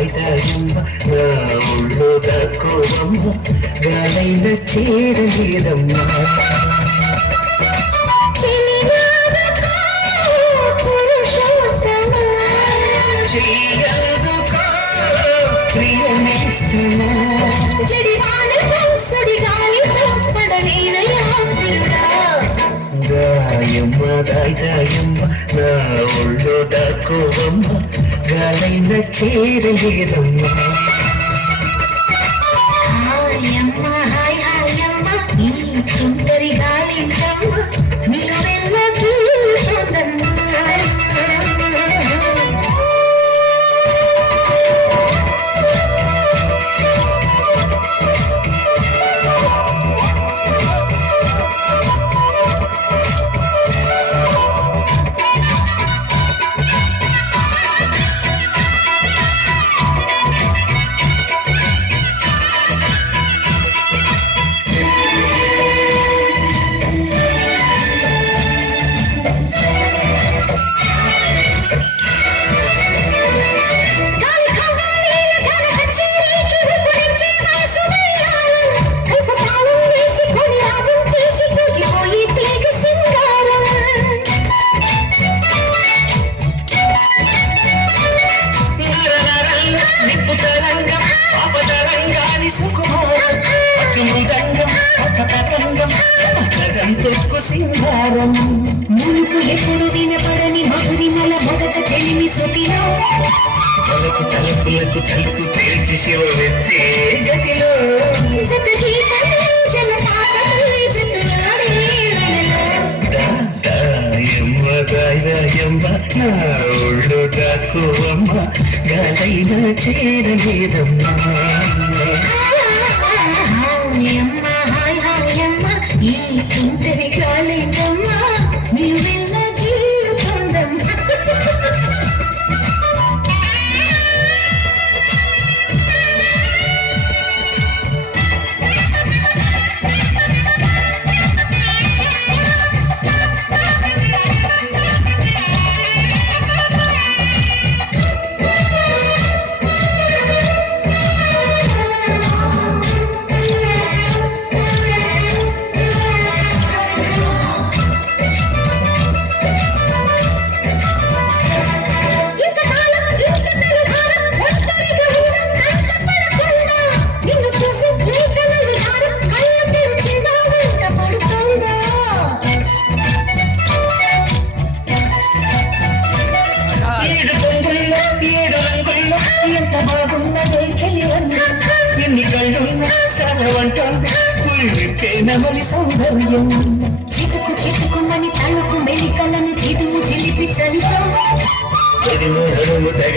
దాయిదాయమ్మ నా గాలైన చేరలేదమ్మా చెయ్యదుకో గాయమ్మ నా ఒళ్ళో దాక్కోవమ్మ. గాలైన చేరలేదమ్మా సింగారం మునుపు ఎప్పుడు వినపడని మధురిమల మొదట చెలిమి సుఖిలో తలకు తలుపులకు తలుపు తెరిచి గదిలో జత గీతలు ఒళ్ళు దాక్కువమ్మ గాలైన చేరలేదమ్మా హాయమ్మ, హాయ్ హాయమ్మ, ఈ తుంటరి కాలింగమ్మ, నీ పులిపే నమలి సౌందర్యం. చిటుకు చిటుకుమని తలకు మెలికలను చిదుము చిలిపి చలితో. తడిము నడుము తెగ